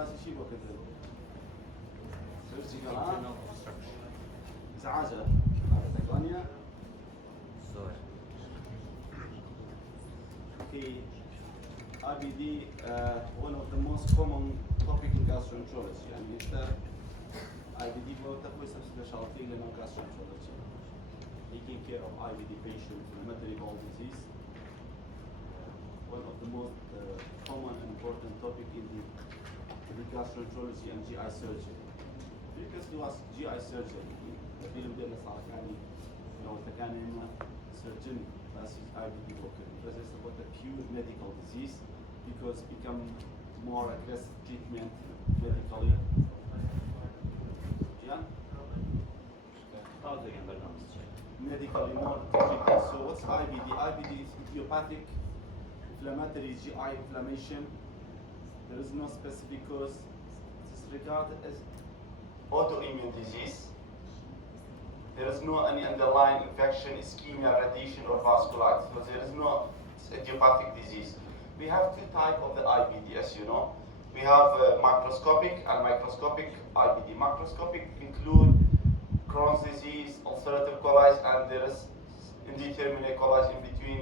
باسی چی بۆ کردن سرچی گەڵان زعاجە عادەتەکانیە زۆر Okay, IBD, one of the most common topic in gastroenterology. And it's the IBD both of which specialty in gastroenterology. Taking care of IBD patients with inflammatory bowel disease. One of the most common and important topic in the gastroenterology and GI surgery. Because to us GI surgery, the film de la Sarkani, the canon surgeon, that's IBD worker. Because it's about a pure medical disease, because become more aggressive treatment medically. Yeah? Medically more treatment. So what's IBD? IBD is idiopathic inflammatory GI inflammation. There is no specific cause. It's regarded as autoimmune disease. There is no any underlying infection, ischemia, radiation, or vasculitis. So there is no idiopathic disease. We have two types of the IBD, as you know. We have macroscopic and microscopic IBD. Macroscopic include Crohn's disease, ulcerative colitis, and there is indeterminate colitis in between.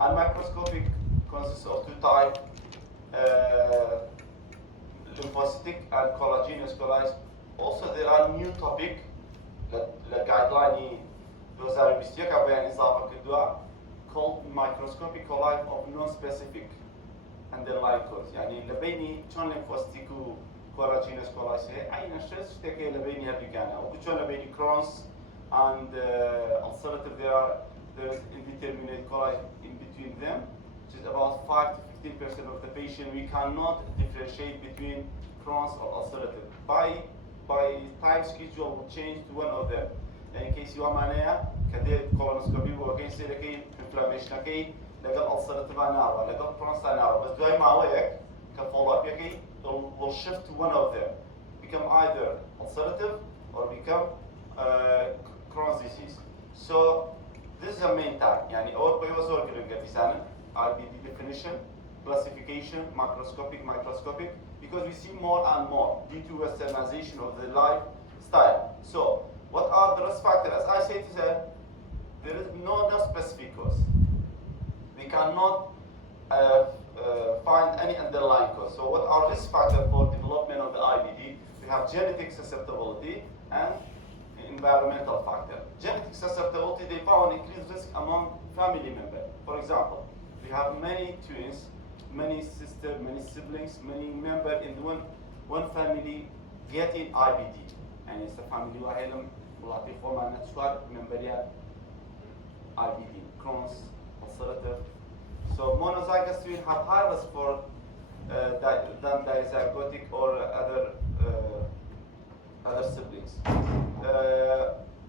And microscopic consists of two types, lymphocytic and collagenous colitis. Also, there are new topic guideline 2021 بيان إضافة كدوا called microscopic colitis of non-specific underlying cause. يعني لبيني شون lymphocytic و collagenous colitis أي نشأت تكي لبيني هالرجانة وكشون لبيني Crohn's and ulcerative there is indeterminate colitis in between them, which is about 5 to 15% of the patient. We cannot differentiate between Crohn's or ulcerative. By time schedule will change to one of them. In case you are mania, كده colonoscopy وكين سيركين inflammation كي لقى ulcerative نارا لقى Crohn's نارا بس داي ما وياك كfollow up يكي will shift to one of them, become either ulcerative or become Crohn's disease. So this is the main type. يعني أول بيوزور كده كتيسان IBD definition, classification, macroscopic, microscopic, because we see more and more due to westernization of the lifestyle. So, what are the risk factors? As I said, there is no specific cause. We cannot find any underlying cause. So, what are risk factors for development of the IBD? We have genetic susceptibility and environmental factor. Genetic susceptibility, they found increased risk among family members. For example, we have many twins, many sisters, many siblings, many members in one family getting IBD. And it's the family واحد ملاقي فما نتشوار memberيات IBD, Crohn's, ulcerative. So monozygous twins have high risk for than dizygotic or other siblings.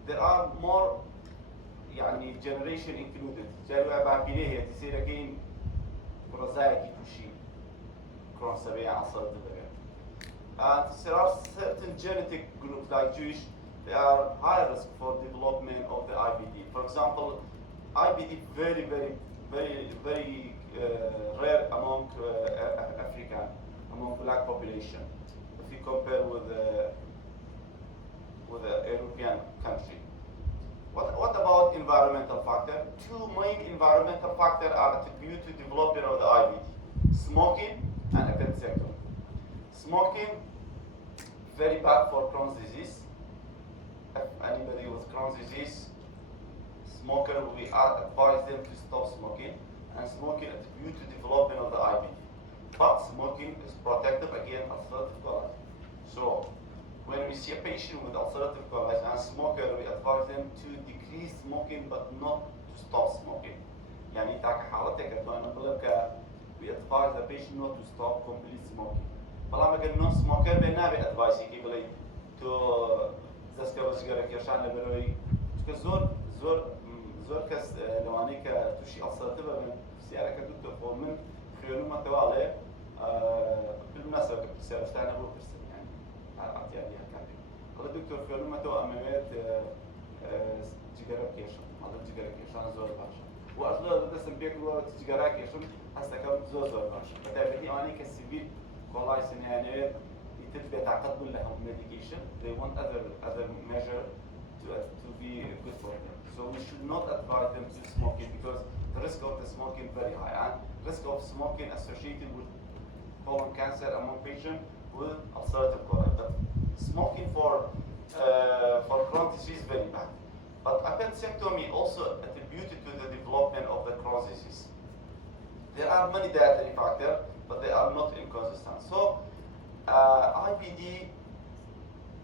There are more يعني generation included. جالوا بعدين هي تصير again مراجعة كيشي Crohn's سبيع عصر الدبرة. There are certain genetic groups like Jewish. They are high risk for development of the IBD. For example, IBD very rare among African, among black population. If you compare with the European country. What about environmental factor? Two main environmental factors are attributed to development of the IBD: smoking and appendectomy. Smoking, very bad for Crohn's disease. If anybody with Crohn's disease, smoker, we advise them to stop smoking, and smoking attributed to development of the IBD. But smoking is protective against ulcerative colitis. So, when we see a patient with ulcerative colitis and smoker, we advise them to decrease smoking but not to stop smoking. يعني تاك حالتك أنا بقولك we advise the patient not to stop complete smoking. بلا ما قلنا smoker بينا we advise كي بلي to زسكر سيجارة كيرشان لبروي زور كس لو أنا كتوشي ulcerative من سيارة كدكتور فورمن خيانو ما توالي كل الناس سيارة ستانا بو كرسي يعني عطياني هكذا. قال الدكتور خيانو ما تو أمامات سيجارة كيرشان هذا سيجارة كيرشان زور باشا. وأجل بس بيكلوا سيجارة كيرشان هسه كم زور باشا. فتابعتي أنا كسبيل كولايس نهاية تبي تعقد لهم medication. They want other measure to be good for them. So we should not advise them to smoke it because the risk of the smoking very high, and risk of smoking associated with colon cancer among patients with ulcerative colon. But smoking for Crohn's disease is very bad. But appendectomy also attributed to the development of the Crohn's disease. There are many dietary factors, but they are not inconsistent. So IBD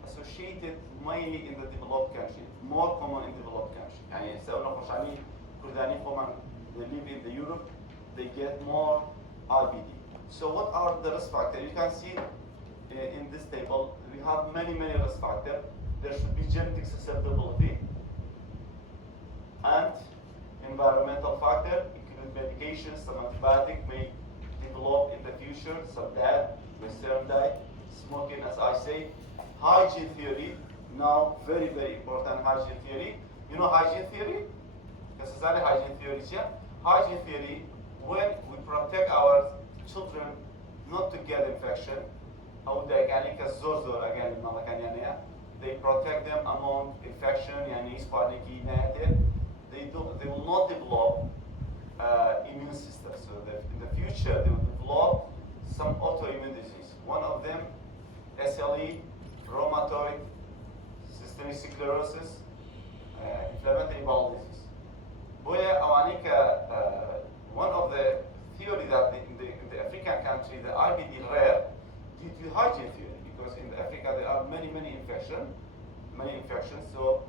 associated mainly in the developed country, more common in developed country. يعني سأقول لكم عليه كرداني common, they live in the Europe, they get more IBD. So what are the risk factors? You can see in this table, we have many risk factors. There should be genetic susceptibility and environmental factor, including medication, some antibiotic may develop in the future, some diet, Western diet, smoking, as I say, hygiene theory. Now, very important hygiene theory. You know hygiene theory? Necessarily hygiene theory. Hygiene theory, when we protect our children not to get infection, أو ده يعني كالزرزر again المرة كان they protect them among infection يعني سبارنيكي ناتر. They will not develop immune system. So in the future, they will develop some autoimmune disease. One of them, SLE, rheumatoid, systemic sclerosis, inflammatory bowel disease. One of the theory that in the African country, the IBD rare due to hygiene theory, because in Africa there are many infections, so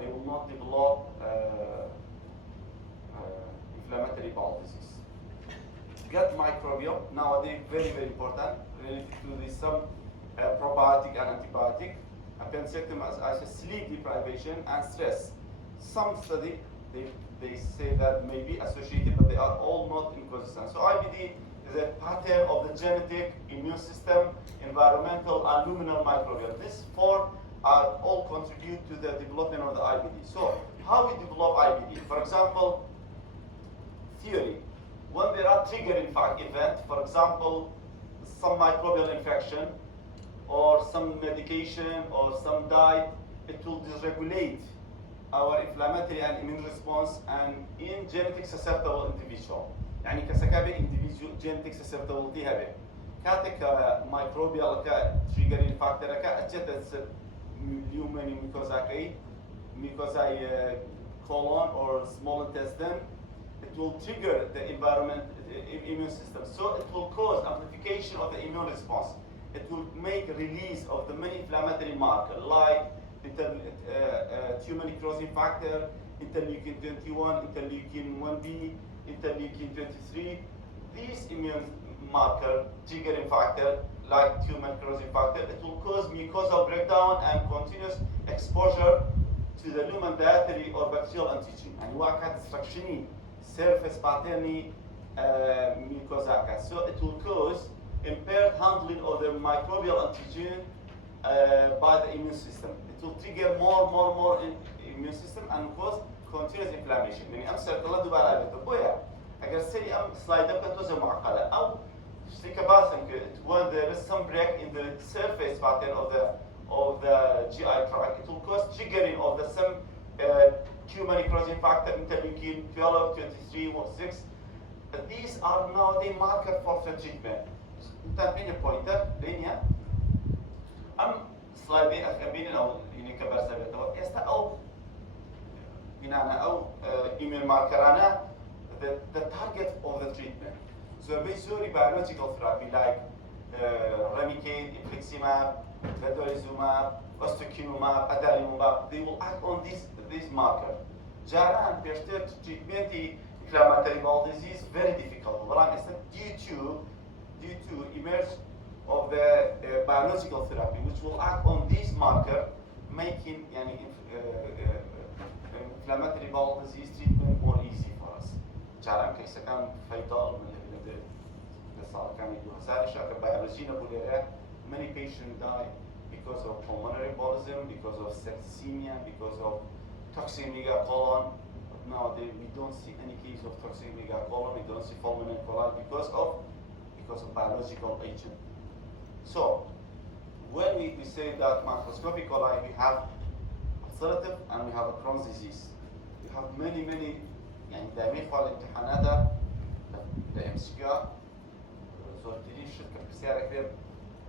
they will not develop inflammatory bowel disease. Gut microbiome, nowadays very important, related to the some probiotic and antibiotic. Appendectomy, as I said, sleep deprivation and stress. Some study, they say that may be associated, but they are all not inconsistent. So IBD is a pattern of the genetic, immune system, environmental, and luminal microbiome. These four are all contribute to the development of the IBD. So how we develop IBD? For example, theory. When there are triggering event, for example, some microbial infection, or some medication, or some diet, it will dysregulate our inflammatory and immune response and in genetic susceptible individual. يعني كسكابي individual genetic susceptibility هذه. كاتك microbial triggering factor أجت human mucosae colon or small intestine. It will trigger the environment immune system. So it will cause amplification of the immune response. It will make release of the many inflammatory markers like tumor necrosis factor, interleukin 21, interleukin 1b, interleukin 23. These immune marker triggering factor like tumor necrosis factor, it will cause mucosal breakdown and continuous exposure to the lumen dietary or bacterial antigen. And وقت destruction surface pattern mucosa. So it will cause impaired handling of the microbial antigen by the immune system. It will trigger more immune system and cause continuous inflammation. يعني أمثل الله دوباره على الدبوية. أجر سري slide up كتوزع معقدة أو when there is some break in the surface pattern of the GI tract, it will cause triggering of the some tumor necrosis factor, interleukin 12, 23, 6. These are now the marker for the treatment. تابعين البوينتر لينيا أم سلايدين أخبين أو يعني كبرزة بتوع يستا أو بنانا أو إيميل ماركرانا the target of the treatment. So basically biological therapy like Remicade, Infliximab, Vedolizumab, Ustekinumab, Adalimumab, they will act on this marker. Jaran Peshter treatment inflammatory bowel disease very difficult. But due to emerge of the biological therapy which will act on this marker, making inflammatory bowel disease treatment more easy for us. Jaran كيسا كان فيضاء من صار كان يدوها ساري شاكر biology نقول many patients die because of pulmonary embolism, because of septicemia, because of toxic megacolon. But nowadays we don't see any case of toxic megacolon, we don't see pulmonary coli because of biological agent. So when we say that microscopic coli, we have ulcerative and we have a Crohn's disease. We have many يعني دائما يقال امتحانات ل MCQ زورتيلي شركة بسعر كبير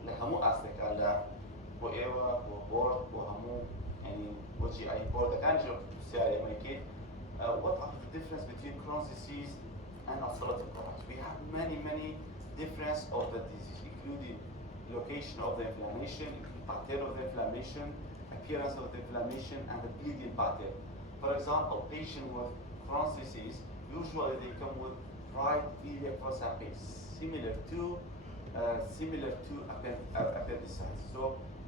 لهمو أصلك على بوئيوا وبورد وهمو يعني GI board كان جو بسعر أمريكي. What are the difference between Crohn's disease and ulcerative colitis? We have many difference of the disease, including location of the inflammation, pattern of the inflammation, appearance of the inflammation, and the bleeding pattern. For example, patient with Crohn's disease, usually they come with right iliac fossa pain, similar to appendicitis. So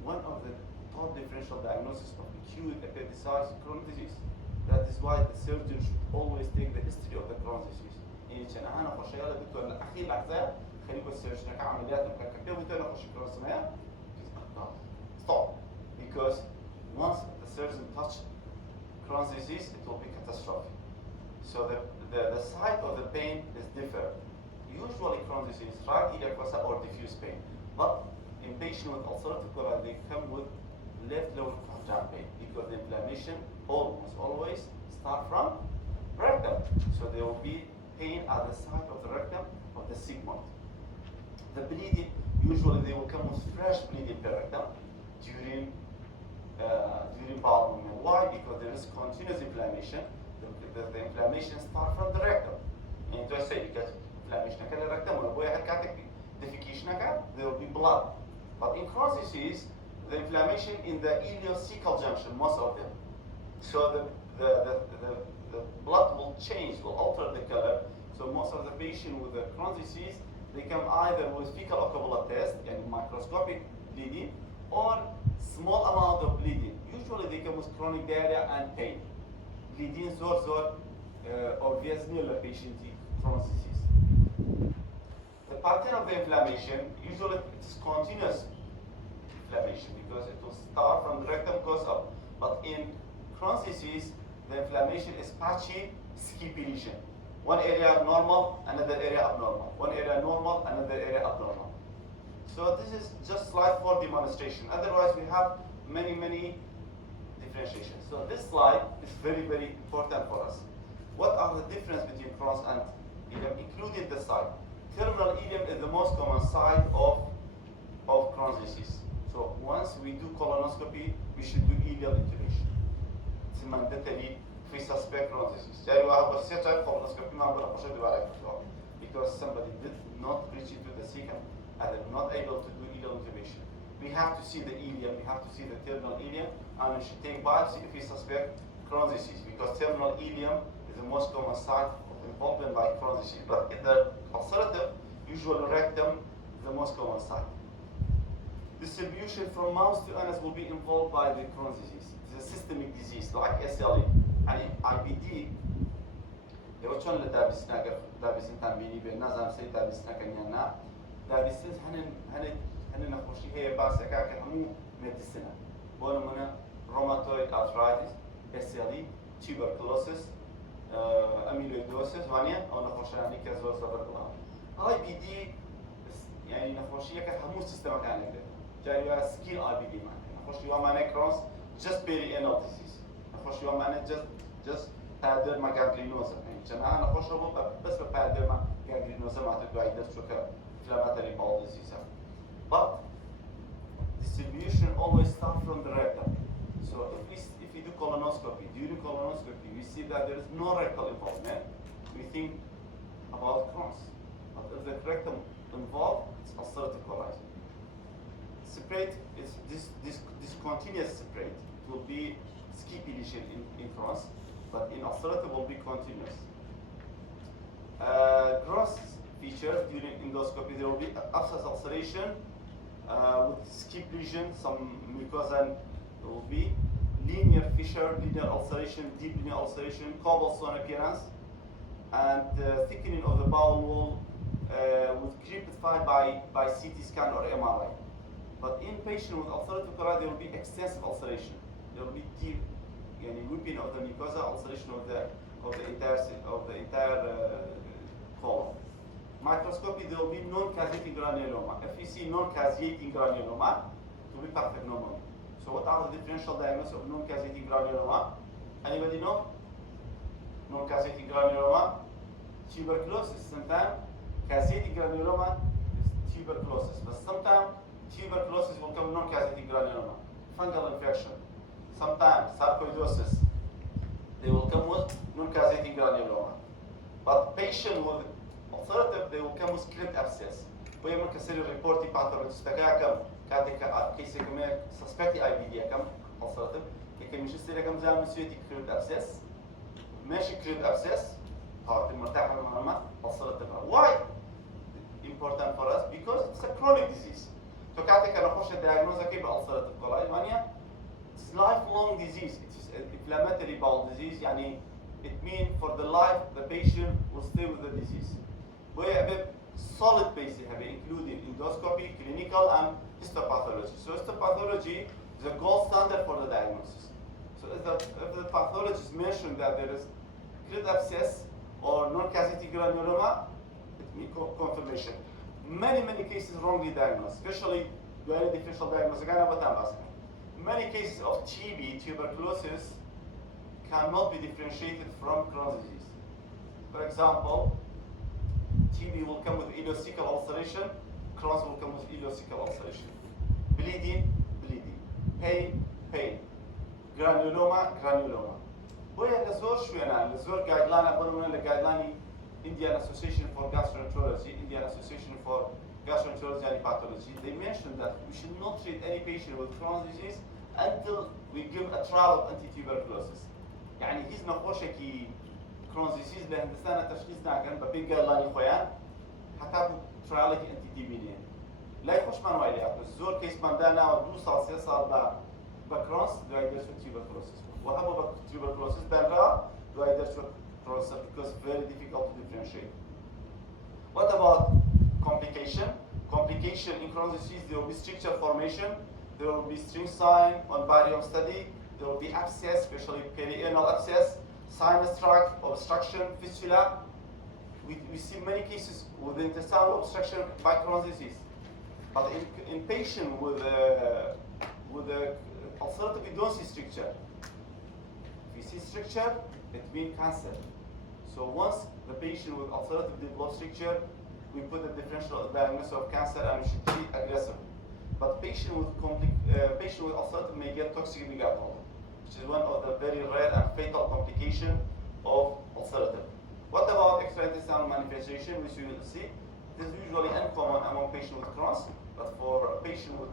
one of the top differential diagnosis of acute appendicitis is Crohn's disease. That is why the surgeon should always take the history of the Crohn's disease. يعني كان أنا خوش يلا دكتور الأخير لحظة خليكوا السيرجن كعمليات مكركبة وتنا خوش Crohn's ما stop, because once the surgeon touch Crohn's disease, it will be catastrophic. So the site of the pain is different. Usually Crohn's disease, right iliac fossa or diffuse pain, but in patients with ulcerative colitis, they come with left lower quadrant pain because the inflammation almost always start from rectum. So there will be pain at the site of the rectum of the sigmoid. The bleeding, usually they will come with fresh bleeding per rectum during bowel movement. Why? Because there is continuous inflammation. The inflammation starts from the rectum. And to say because inflammation can the rectum or boy defecation there will be blood. But in Crohn's disease, the inflammation in the ileocecal junction, most of them. So the blood will change, will alter the color. So most of the patients with the Crohn's disease, they come either with fecal ocular test and microscopic bleeding, or small amount of bleeding. Usually they come with chronic diarrhea and pain. Bleeding zor obvious near the patient Crohn's disease. The pattern of the inflammation, usually it's continuous inflammation because it will start from the rectum goes up. But in Crohn's disease, the inflammation is patchy, skippy lesion. One area normal, another area abnormal. One area normal, another area abnormal. So this is just slide for demonstration. Otherwise, we have many differentiations. So this slide is very important for us. What are the difference between Crohn's and ileum, including the site? Terminal ileum is the most common site of Crohn's disease. So once we do colonoscopy, we should do ileal intubation. It's mandatory if we suspect Crohn's disease. Because somebody did not reach into the cecum and they're not able to do ileal intubation. We have to see the ileum, we have to see the terminal ileum, and we should take biopsy if we suspect Crohn's disease, because terminal ileum is the most common site of involvement by Crohn's disease. But in the ulcerative, usually rectum is the most common site. Distribution from mouth to anus will be involved by the Crohn's disease. It's a systemic disease like SLE. And in IBD, يوشون لدابسين تنبيني بالنظام سي دابسنا كنيانا دابسين هن نخوشي هي باسكا كهمو ميديسينا بونمنا روماتويد arthritis, SLE, tuberculosis, amyloidosis وانيا أو نخوشاني كزور صبر الله. IBD يعني نخوشي كهمو سيستم كان نقدر جاي سكين IBD معنا نخوشي ومعنى Crohn's just perianal disease نخوشي ومعنى just pyoderma gangrenosum. جماعة نخوش بس pyoderma gangrenosum مع تدعيدس شوكا inflammatory bowel disease. But distribution always starts from the rectum. So if we do colonoscopy, during colonoscopy we see that there is no rectal involvement, we think about Crohn's. But if the rectum involved, it's ulcerative colitis. Separate, it's this discontinuous separate. It will be skippy lesion in Crohn's, but in ulcerative will be continuous. Gross features during endoscopy, there will be abscess ulceration with skip lesion, some mucosa will be linear fissure, linear ulceration, deep linear ulceration, cobblestone appearance, and thickening of the bowel wall with crepified by CT scan or MRI. But in patients with ulcerative colitis, there will be extensive ulceration. There will be deep, whipping of the mucosa, ulceration of the entire colon. Microscopy, there will be non-caseating granuloma. If we see non-caseating granuloma, to be perfect normal. So what are the differential diagnosis of non-caseating granuloma? Anybody know? Non-caseating granuloma, tuberculosis. Sometimes caseating granuloma is tuberculosis, but sometimes tuberculosis will come non-caseating granuloma, fungal infection. Sometimes sarcoidosis, they will come with non-caseating granuloma. But patient with ulcerative, they will come with crypt abscess. ويمكن كسر الريبورتي باثولوجيست كم كاتك كيس كم suspected IBD كم ulcerative لكن مش يصير كم زي مسويتي crypt abscess ماشي crypt abscess هذا المرتاح المهمة ulcerative. Why important for us? Because it's a chronic disease. So كاتك أنا خوش diagnose كيف ulcerative coli مانيا. It's lifelong disease. It's inflammatory bowel disease. يعني it means for the life the patient will stay with the disease. ويعبب solid basis have including endoscopy, clinical, and histopathology. So histopathology is a gold standard for the diagnosis. So if the pathologist mentioned that there is crypt abscess or non-caseating granuloma, it means confirmation. Many cases wrongly diagnosed, especially very differential diagnosis. Many cases of TB, tuberculosis, cannot be differentiated from Crohn's disease. For example, TB will come with ileocecal ulceration, Crohn's will come with ileocecal ulceration. Bleeding, pain. Granuloma. وهي لزور شو يعني لزور guideline أبغى guideline Indian Association for Gastroenterology, Indian Association for Gastroenterology and Pathology. They mentioned that we should not treat any patient with Crohn's disease until we give a trial of anti-tuberculosis. يعني هيز نقوشة كي Crohn's disease لهندسانة تشخيص ناكن ببين قال خويان حتى ترالك انتي تي بي لين لا يخش من وايليات الزور كيس مندانا ودو صار سي صار بكرونس دو يدرسو tuberculosis وهبو tuberculosis بنرا دو يدرسو Crohn's because very difficult to differentiate. What about complication? Complication in Crohn's disease there will be stricture formation, there will be string sign on barium study, there will be abscess, especially perianal abscess, sinus tract obstruction, fistula. We see many cases with intestinal obstruction by Crohn's disease. But in patient with ulcerative, we don't see stricture. If we see stricture, it means cancer. So once the patient with ulcerative develops stricture, we put a differential diagnosis of cancer and we should treat aggressively. But patient with ulcerative may get toxic megacolon, which is one of the very rare and fatal complications of ulcerative. What about extraintestinal manifestation, which you will see? This is usually uncommon among patients with Crohn's, but for a patient with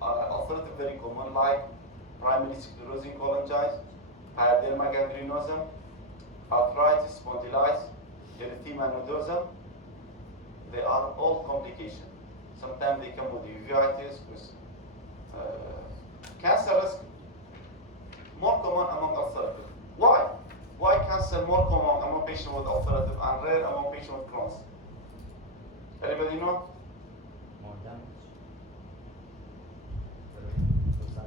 ulcerative, very common, like primary sclerosing cholangitis, pyoderma gangrenosum, arthritis, spondylitis, erythema nodosum. They are all complications. Sometimes they come with uveitis, with cancer risk, more common among ulcerative. Why? Why cancer more common among patients with ulcerative and rare among patients with Crohn's? Anybody know? More damage.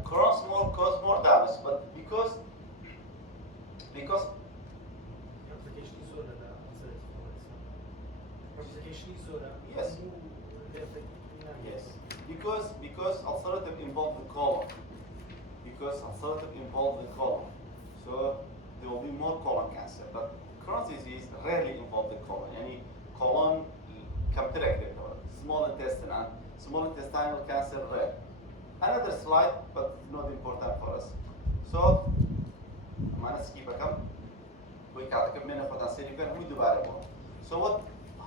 Crohn's cause more damage, but because yes, because ulcerative involve the colon. So there will be more colon cancer. But Crohn's disease rarely involves the colon. Any colon small intestine and small intestinal cancer rare. Another slide, but not important for us. So I'm skip So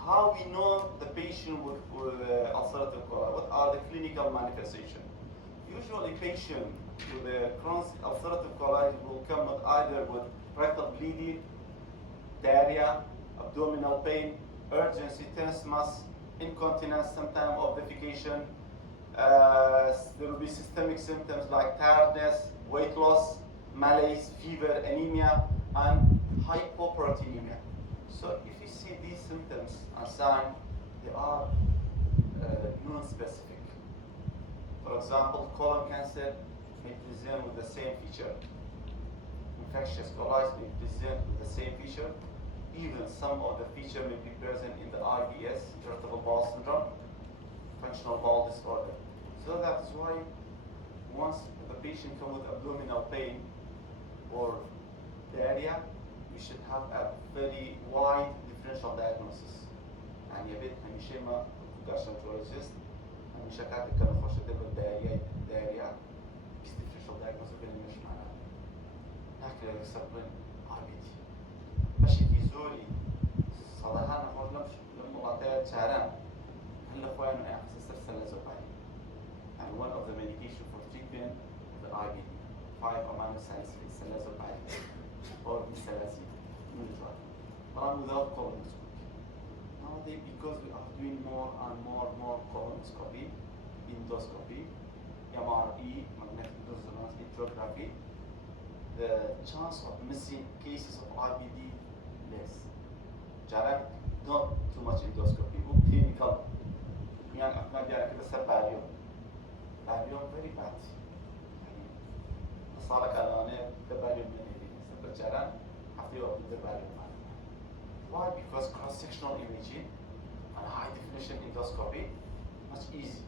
how we know the patient with ulcerative coli? What are the clinical manifestations? Usually patient with Crohn's ulcerative coli will come with either with rectal bleeding, diarrhea, abdominal pain, urgency, tenesmus, incontinence, sometimes of defecation. There will be systemic symptoms like tiredness, weight loss, malaise, fever, anemia, and hypoproteinemia. So if you see these symptoms and signs, they are non-specific. For example, colon cancer may present with the same feature. Infectious colitis may present with the same feature. Even some of the feature may be present in the IBS, irritable bowel syndrome, functional bowel disorder. So that's why once the patient comes with abdominal pain or diarrhea, we should have a very wide differential diagnosis. يعني يا بيت همیشه ما gastroenterologist همیشه کارت کنه خوش دبل diarrhea بس differential diagnosis بینیش معنا نکره سبب IBD ماشي في زوري صراحة نقول لم مقاطعة شهران هلا خوانو أحسن سلسلة زبائن and one of the medication for treatment of the IBD 5-amino salicylate salazopine or bisalazine usual but without colonoscopy nowadays because we are doing more and more colonoscopy endoscopy MRE magnetic resonance angiography the chance of missing cases of IBD less جارك not too much endoscopy or clinical يعني ما جارك بس باليوم very bad يعني صارك أنا باليوم من هذي سبب جاران حفيو باليوم why because cross sectional imaging and high definition endoscopy much easy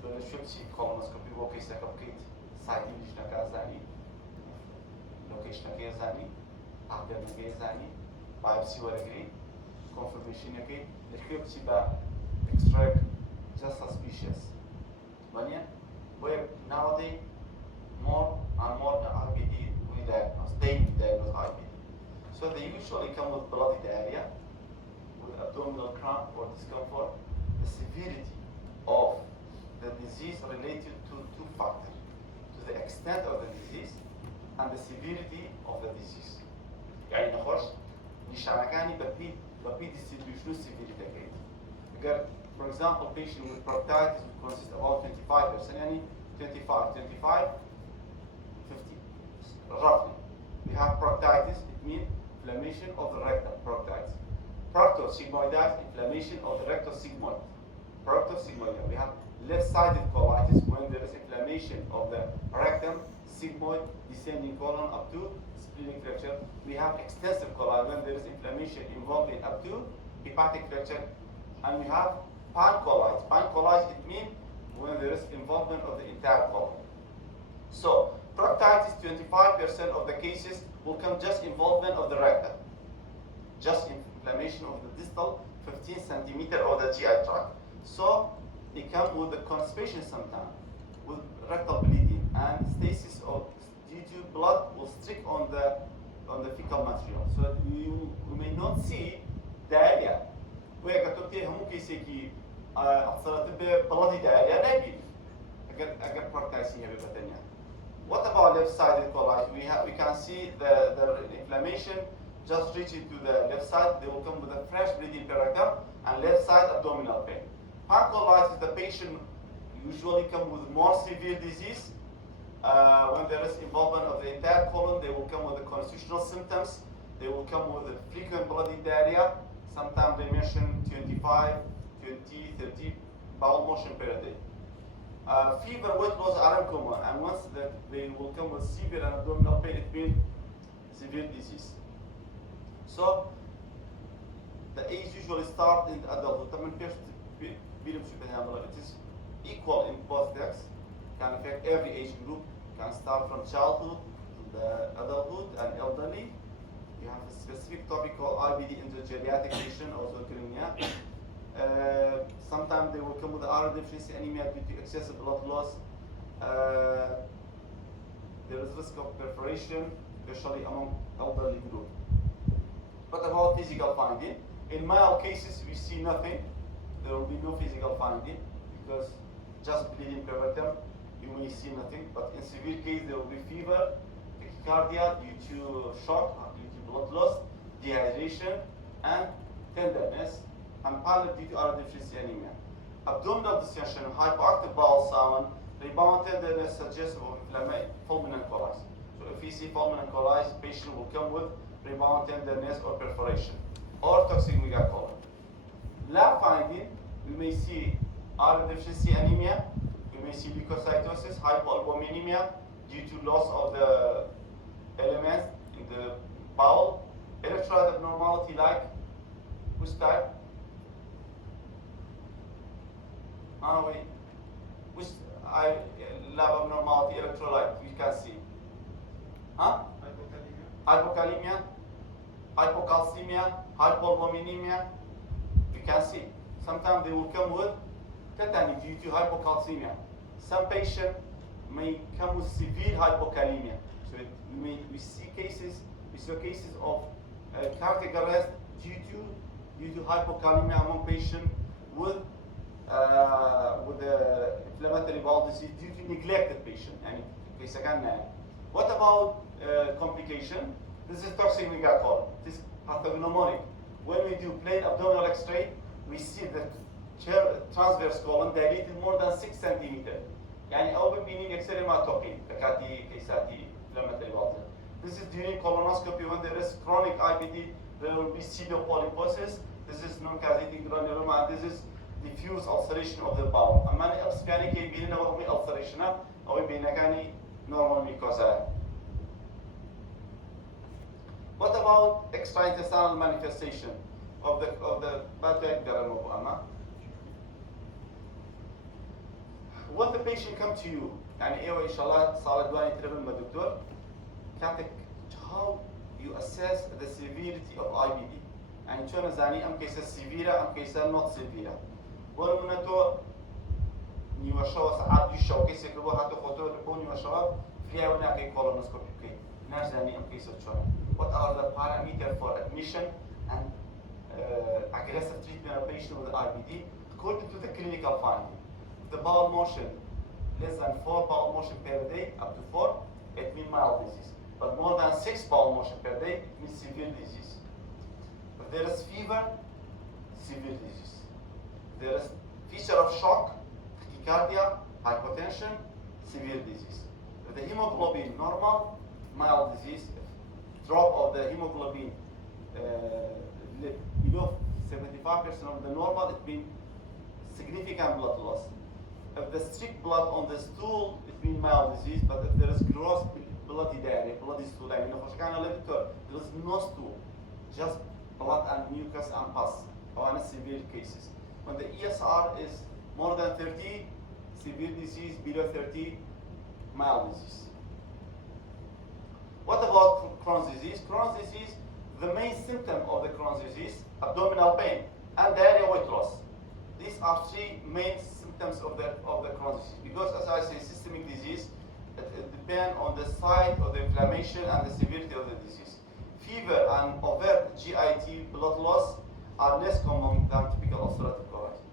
so the should see colonoscopy وكي سكبكيت سايدين ليش زاني location زاني تعبير زاني biopsy ورقري confirmation كي الحيوب تبا extract just suspicious Banya, where nowadays more and more IBD we diagnose, they diagnose IBD. So they usually come with bloody diarrhea, with abdominal cramp or discomfort. The severity of the disease related to two factors, to the extent of the disease and the severity of the disease. يعني نخش نشانكاني ببي distribution severity again. For example, patient with proctitis would consist of about 25%, yani 25, 50. Roughly. We have proctitis, it means inflammation of the rectum, proctitis. Proctosigmoiditis, inflammation of the rectal sigmoid. Proctosigmoiditis. We have left-sided colitis when there is inflammation of the rectum, sigmoid, descending colon up to splenic fracture. We have extensive colitis when there is inflammation involving up to hepatic fracture. And we have pancolitis. Pancolitis, it means when there is involvement of the entire colon. So, proctitis, 25% of the cases will come just involvement of the rectum. Just inflammation of the distal 15 centimeter of the GI tract. So, it comes with the constipation sometimes, with rectal bleeding and stasis of due to blood will stick on the fecal material. So, you may not see diarrhea. وهي كتبتي هم كيسيكي أتصلت ببلدي دايريا نبي أجر بروكتايسية ببتنيا. What about left-sided colitis? We can see the inflammation just reaching to the left side. They will come with a fresh bleeding pericardium and left side abdominal pain. Pancolitis, the patient usually come with more severe disease. When there is involvement of the entire colon, they will come with the constitutional symptoms. They will come with a frequent bloody diarrhea. Sometimes they mention 25, 20, 30 bowel motion per day. Fever, weight loss are uncommon, and once that they will come with severe and abdominal pain, it means severe disease. So the age usually starts in adulthood. It is equal in both sexes. Can affect every age group. Can start from childhood to the adulthood and elderly. You have a specific topic called IBD in the geriatric patient, also anemia. Sometimes they will come with iron deficiency anemia due to excessive blood loss. There is risk of perforation, especially among elderly group. What about physical finding? In mild cases, we see nothing. There will be no physical finding because just bleeding pericardium, you may see nothing. But in severe case, there will be fever, tachycardia due to shock, due to blood loss, dehydration, and tenderness, and pallor due to iron deficiency anemia. Abdominal distension, hypoactive bowel sound, rebound tenderness suggestive of fulminant colitis. So if you see fulminant colitis, patient will come with rebound tenderness or perforation, or toxic megacolon. Lab finding, we may see iron deficiency anemia, we may see leukocytosis, hypoalbuminemia due to loss of the elements in the bowel, electrolyte abnormality like which type? Which lab abnormality electrolyte we can see. Huh? Hypokalemia, hypocalcemia, hypolvominemia. You can see. Sometimes they will come with tetany due to hypocalcemia. Some patient may come with severe hypokalemia. So we saw cases of cardiac arrest due to hypokalemia among patients with inflammatory bowel disease due to neglected patient. What about complication? This is toxic megacolon. This is pathognomonic. When we do plain abdominal X-ray, we see the transverse colon dilated more than 6 centimeters. يعني open meaning X-ray ما توقين كاتي كيساتي inflammatory bowel. This is during colonoscopy when there is chronic IBD. There will be pseudopolyposis. This is non-caseating granuloma, and this is diffuse ulceration of the bowel. أما else كان كي بيننا وهم ulceration أو بيننا كان normal mucosa. What about extraintestinal manifestation of the bacterial granuloma? When the patient comes to you, يعني إيه إن شاء الله صار دواني تربل مع دكتور، كاتك how you assess the severity of IBD. يعني شو نزاني أم كيسة severe أم كيسة not severe. ورمنتو نيوشوا ساعات يشوا كيسة كلوا حتى خطوة تكون نيوشوا فيها وناكي colonoscopy كي. نزاني أم كيسة شو. What are the parameters for admission and aggressive treatment of patient with IBD according to the clinical finding? The bowel motion less than 4 bowel motion per day up to 4, it means mild disease. But more than 6 bowel motion per day, it means severe disease. If there is fever, severe disease. There is feature of shock, tachycardia, hypotension, severe disease. If the hemoglobin normal, mild disease. Drop of the hemoglobin below 75% of the normal, it means significant blood loss. If the strict blood on the stool, it means mild disease, but if there is gross bloody diarrhea, bloody stool, I mean, there is no stool, just blood and mucus and pus, or in severe cases. When the ESR is more than 30, severe disease, below 30, mild disease. What about Crohn's disease? Crohn's disease, the main symptom of the Crohn's disease, abdominal pain and diarrhea, weight loss. These are 3 main symptoms of the Crohn's disease. Because as I say, systemic disease, it depends on the site of the inflammation and the severity of the disease. Fever and overt GIT blood loss are less common than typical ulcerative colitis.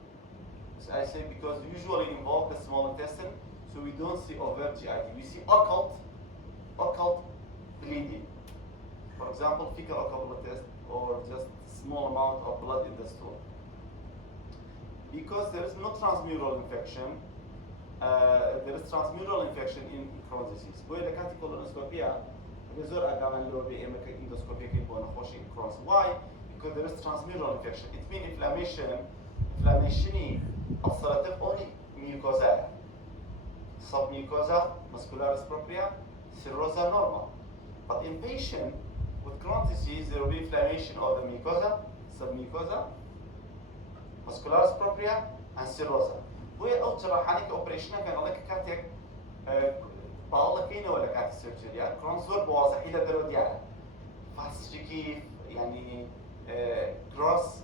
As I say, because usually involve the small intestine, so we don't see overt GIT. We see occult bleeding. For example, fecal occult test or just small amount of blood in the stool. Because there is no transmural infection, there is transmural infection in Crohn's disease. Boy, the colonoscopia, result again low endoscopy in Crohn's. Why? Because there is transmural infection. It means inflammation ulcerative only mucosa. Submucosa, muscularis propria, cirrhosa normal. But in patient with Crohn's disease, there will be inflammation of the mucosa, submucosa, muscularis propria, and cirrhosa. وهي أو جراحانيك أوبريشنال كان لك كاتك بالله كينه ولا كات سيرجري يعني كرونز زور بواضح إلى درو ديالها فاسش كيف يعني gross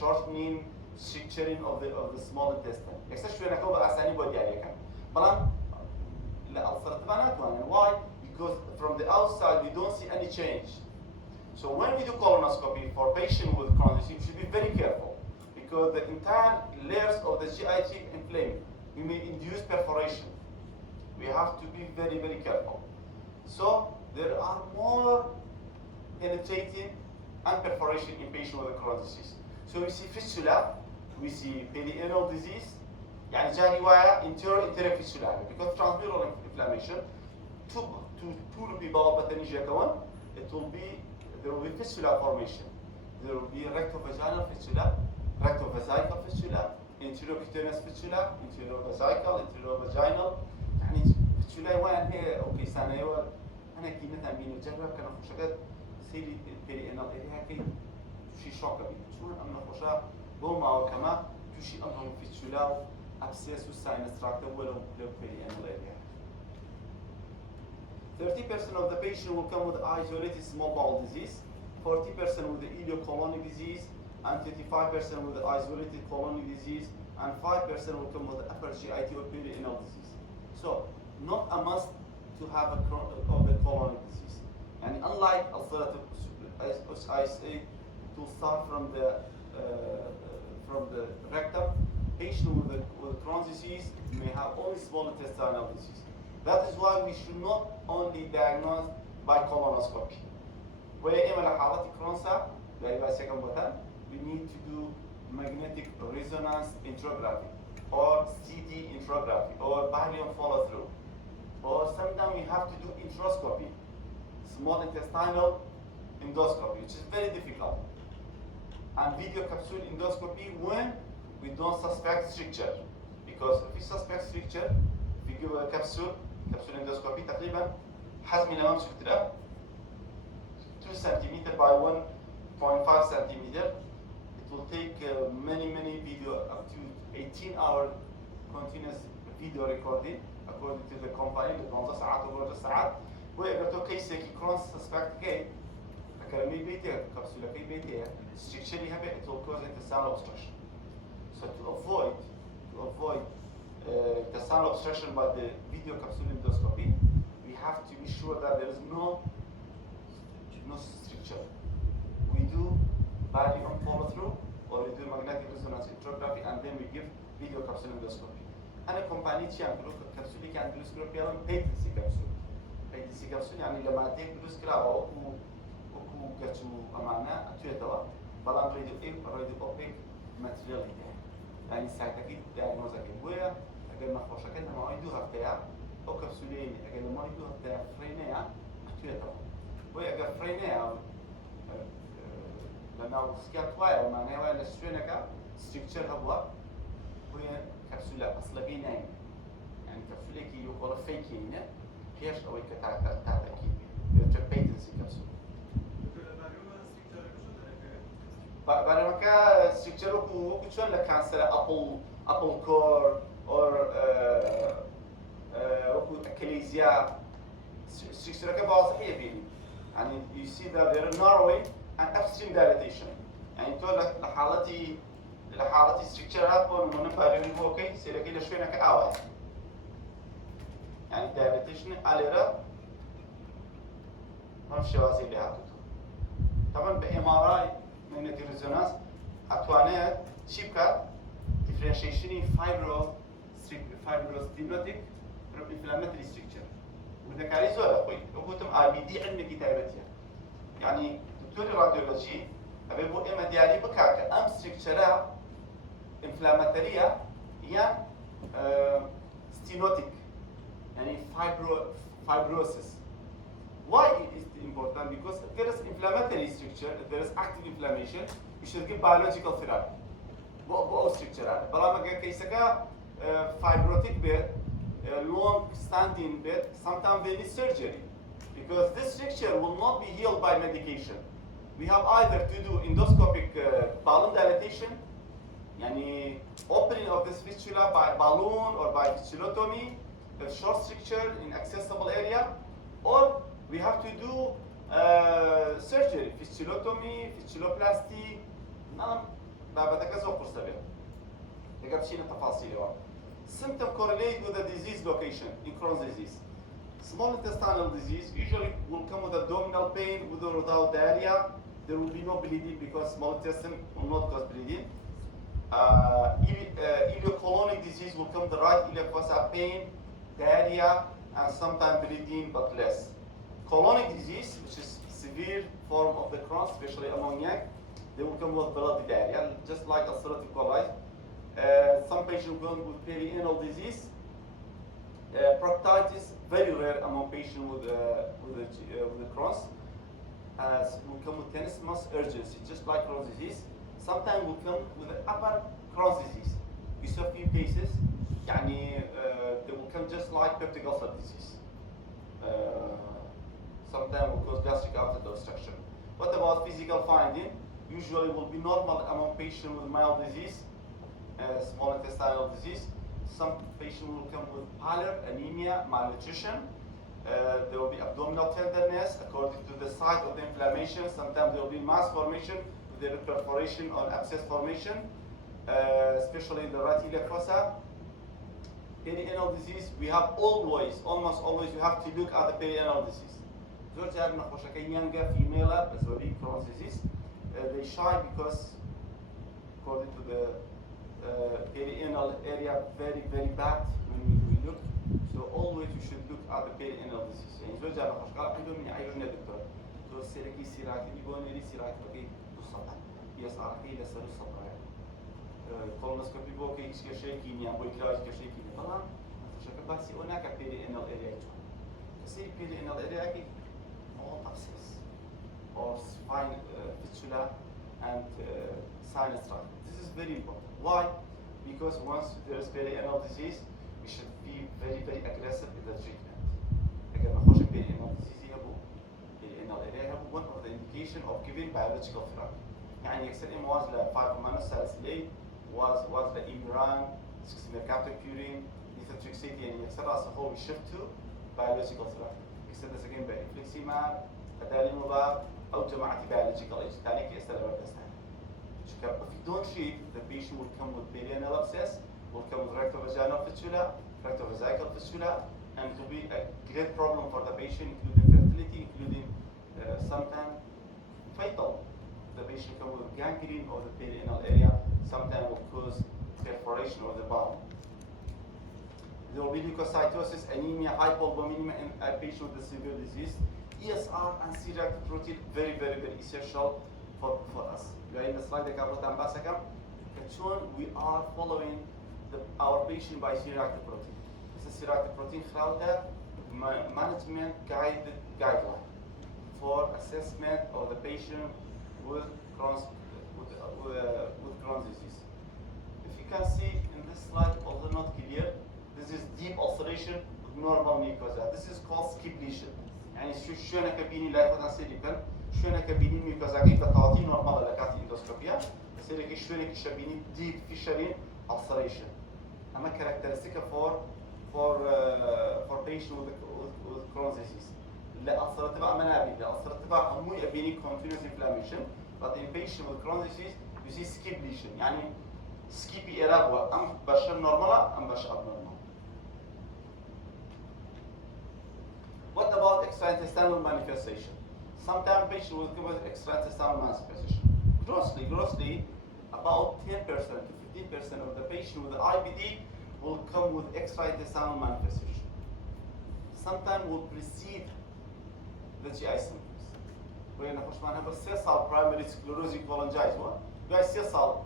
shortening structuring of the small intestine. يكسر شوية نكوب أساني بودي عليه كان. بلان لا أصلاً تبانات وان. Why? Because from the outside we don't see any change. So when we do colonoscopy for patient with Crohn's disease, we should be very careful. Because the entire layers of the GIT inflamed, we may induce perforation. We have to be very, very careful. So there are more penetrating and perforation in patients with Crohn's disease. So we see fistula, we see perianal disease, يعني جاي رواية interior fistula because transmural inflammation to be bowel pathology كمان, there will be fistula formation. There will be rectovaginal fistula, rectovesical fistula, interior-cutaneous fistula, interior-vesical, interior-vaginal. يعني fistula وين هي أوكي سنة أنا كي مثلا بين الجبهة كنا خوشات سيري perianal إليها كي شيء شوكة بين شو أمنا خوشة بوما وكما شيء أمهم fistula abscess sinus tract ولو perianal area. 30% of the patient will come with isolated small bowel disease, 40% with the ileocolonic disease, and 35% with the isolated colonic disease, and 5% will come with upper GIT or perianal disease. So, not a must to have of the colonic disease. And unlike ulcerative, I say to start from the rectum, patient with Crohn's disease may have only small intestinal disease. That is why we should not only diagnose by colonoscopy. وإما حالة كرونسا we need to do magnetic resonance enterography or CD enterography or barium follow through, or sometimes we have to do enteroscopy, small intestinal endoscopy, which is very difficult, and video capsule endoscopy when we don't suspect stricture, because if we suspect stricture we give a capsule endoscopy تقريبا حجم الأمام شفتها 2 cm by 1.5 cm. It will take many video up to 18-hour continuous video recording according to the company. 12 ساعات و 4 ساعات. وإذا كيسة كي كرونس suspect كي أكرمي بيتها كبسولة كي بيتها stricture لها it will cause intestinal obstruction. So to avoid intestinal obstruction by the video capsule endoscopy, we have to be sure that there is no stricture. We do barium follow through, or we do magnetic resonance enterography, and then we give video capsule endoscopy. أنا كومبانيتي عندلو كبسولي كان دلوسكروبي على patency capsule. patency capsule يعني لما تيجي دلوسكرا أو كتشو أمانة أتويتوا بلان راديو أوبيك ماتريال يعني ساعتها diagnosa كبويا أجل نخوشة كنا ما يدو هفتها أو كبسولين أجل ما يدو هفتها فرينيا أتويتوا ويأجل فرينيا لأنه سكاتوايا ومعناه ولا سوينكا structure هوا وهي كبسولة أصلا بيناين يعني كبسولة كي يقول فيكين هيش أو كتعتكي patency capsule. برای مکه structure رو کوچون لکانسر apple core or اكليزيا structure که واضحه بینی. يعني you see that there are narrowing and upstream dilatation. يعني تو لحالتي structure هاتون من فارغ بوكي سيركي لشوينا كأوعى. يعني dilatation على ما في شوازي اللي هاتوتو. طبعا بإمارات magnetic resonance أتوانيت شبكة differentiation fibrostenotic from inflammatory structure. وده كاريزو ولا خوي؟ وقلتم RBD علم كتابتها. يعني دكتور الراديولوجي أبي بقول إما ديالي بكاك أم structure inflammatory هي stenotic يعني fibrosis. Why is it important? Because if there is inflammatory structure, if there is active inflammation, you should give biological therapy. What structure are? But if fibrotic bed, long-standing bed, sometimes they need surgery because this structure will not be healed by medication. We have either to do endoscopic balloon dilatation, يعني opening of this fistula by balloon or by fistulotomy, a short structure in accessible area, or we have to do surgery, fistulotomy, fistuloplasty. نعم بعد كذا قرصة بها. تقدر تشيل التفاصيل. Symptom correlate with the disease location in Crohn's disease. Small intestinal disease usually will come with abdominal pain with or without diarrhea. There will be no bleeding because small intestine will not cause bleeding. Ileocolonic disease will come the right iliac fossa pain, diarrhea, and sometimes bleeding but less. Colonic disease, which is severe form of the Crohn's, especially among young, they will come with bloody diarrhea, just like ulcerative colitis. Some patients will come with perianal disease. Proctitis, very rare among patients with the Crohn's. Will come with tenesmus urgency, just like Crohn's disease. Sometimes will come with the upper Crohn's disease. We saw a few cases, يعني, they will come just like peptic ulcer disease. Sometimes will cause gastric outlet obstruction. What about physical finding? Usually will be normal among patients with mild disease, small intestinal disease. Some patient will come with pallor, anemia, malnutrition. There will be abdominal tenderness according to the site of the inflammation. Sometimes there will be mass formation with the perforation or abscess formation, especially in the right iliac fossa. Perianal disease, we have almost always, you have to look at the perianal disease. Those are younger female, Crohn's disease. They shy because, according to the perianal area, very, very bad when we look. So always you should look at the perianal disease. يعني زوجة على خشقة عندهم من عيون دكتور. تو سيركي سيراكي يقولون لي سيراكي بقي تصبح. يسعى كي لسه الصبر. كولونوسكوبي بوكي كشيء كيمياء بويكلاج كشيء كيمياء. طبعا شكل بس هناك perianal area. كسي perianal area كي all abscess or spine fistula and sinus tract. This is very important. Why? Because once there is perianal disease, we should be very, very aggressive in the treatment. Again, perianal disease perianal area one of the indication of giving biological therapy. يعني XLM was the 5 monosalicylate, was the Imran, 6 mercaptopurine, methotrexate, يعني يكسر as a whole we shift to biological therapy. يكسر this again by infliximab, adalimumab, أو جماعة biological agent. ثاني كي استلم الأسنان. If you don't treat, the patient will come with perianal abscess, will come with rectovaginal fistula, rectovesical fistula, and it will be a great problem for the patient, including fertility, including sometimes fatal. The patient come with gangrene of the perianal area, sometimes will cause perforation of the bowel. There will be leukocytosis, anemia, hypoalbuminemia in a patient with a severe disease. ESR and C-reactive protein, very, very, very essential for us. In the slide we are following our patient by C-reactive protein. This is C-reactive protein management guideline for assessment of the patient with Crohn's disease. If you can see in this slide, although not clear, this is deep ulceration with normal mucosa. This is called skip lesion. يعني شلون كبيني لا ياخذ سيليكون شلون كبيني ميوكوزا كيف تعطي نورمال لكاتي اندوسكوبيا سيليكي شلون كشبيني deep fissuring ulceration. أما characteristic for patient with Crohn's disease. لا ألسر تبع منابي لا ألسر تبع همو يبيني continuous inflammation. But in patient with Crohn's disease you see skip lesion يعني skippy إرابوا أم بشر normal أم بشر abnormal. What about extraintestinal manifestation? Sometimes patients will come with extraintestinal manifestation. Grossly, about 10% to 15% of the patient with the IBD will come with extraintestinal manifestation. Sometimes will precede the GI symptoms. When نخش معنا بس sessile primary sclerosing cholangitis one, guys sessile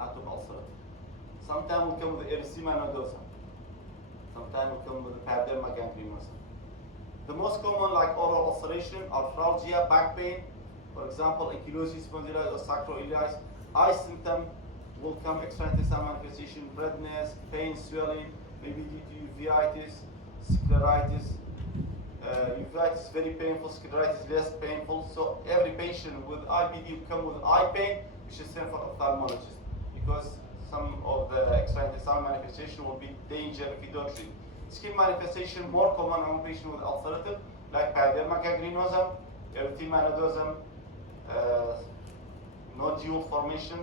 atom ulcer. Sometimes will come with erythema nodosa. Sometimes will come with the pyoderma gangrenosum. The most common, like oral ulceration, arthralgia, back pain, for example, ankylosing spondylitis or sacroiliitis. Eye symptom will come extraintestinal manifestation, redness, pain, swelling, maybe due to uveitis, scleritis. Uveitis is very painful, scleritis is less painful. So every patient with IBD will come with eye pain, we should send for ophthalmologist because some of the extraintestinal manifestation will be danger if you don't treat. Skin manifestation more common among patients with ulcerative, like pyoderma gangrenosum, erythema nodosum, nodule formation,